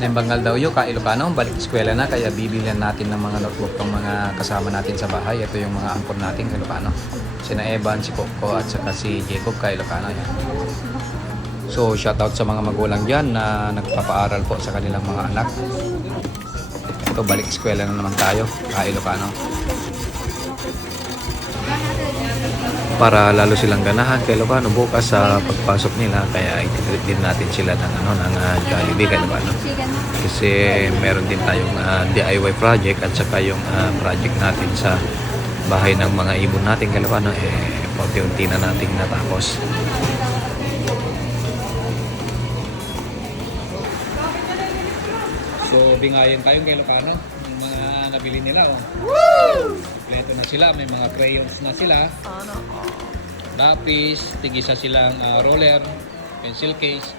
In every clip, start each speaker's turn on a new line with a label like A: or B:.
A: Lembangal daw yun, Ilocano, balik eskwela na, kaya bibilihan natin ng mga notebook ng mga kasama natin sa bahay. Ito yung mga angkor natin, Ilocano. Sina Evan, si Coco, at saka si Jacob, Ilocano. Yan. So, shoutout sa mga magulang dyan na nagpapaaral po sa kanilang mga anak. Ito, balik eskwela na naman tayo, Ilocano. Para lalo silang ganahan kay Ilocano bukas sa pagpasok nila, kaya i-treat din natin sila ng, ano, ng uh, Jollibee kay Ilocano. Kasi meron din tayong ah, DIY project at saka yung ah, project natin sa bahay ng mga ibon natin kay Ilocano, eh, paunti-unti na nating natapos. So, bingayan tayong kay Ilocano. Mga nabili nila, oh. Kompleto na sila. May mga crayons na sila. Lapis, tigisa silang ah, roller, pencil case.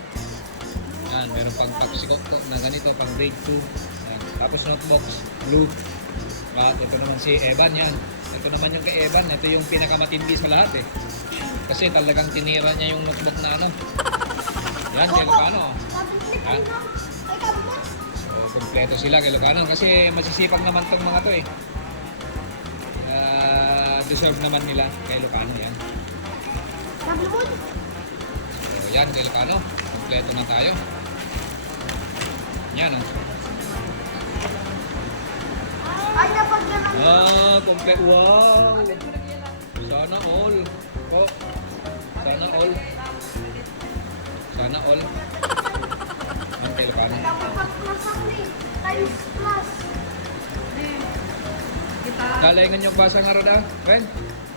A: Yan, meron pang papsikok na ganito, pang grade 2. Yan. Tapos notebox, blue. At ito naman si Evan yan. Ito naman yung kay Evan. Ito yung pinakamatindi sa lahat eh. Kasi talagang tinira niya yung notebook na ano. Yan, kay Lucano. Kompleto sila kay Lucano. Kasi masisipag naman tong mga to eh. Ah, deserve naman nila kay Lucano yan. So, yan, kay Lucano. Kompleto na tayo. Yan, oh.
B: Ay, dapat lang.
A: Ah, kompleto. Wow! Sana all. Oh. Sana all. Sana all. Yan.
B: Dapat plus
A: Galingan yung basa nga ron ah. Ben?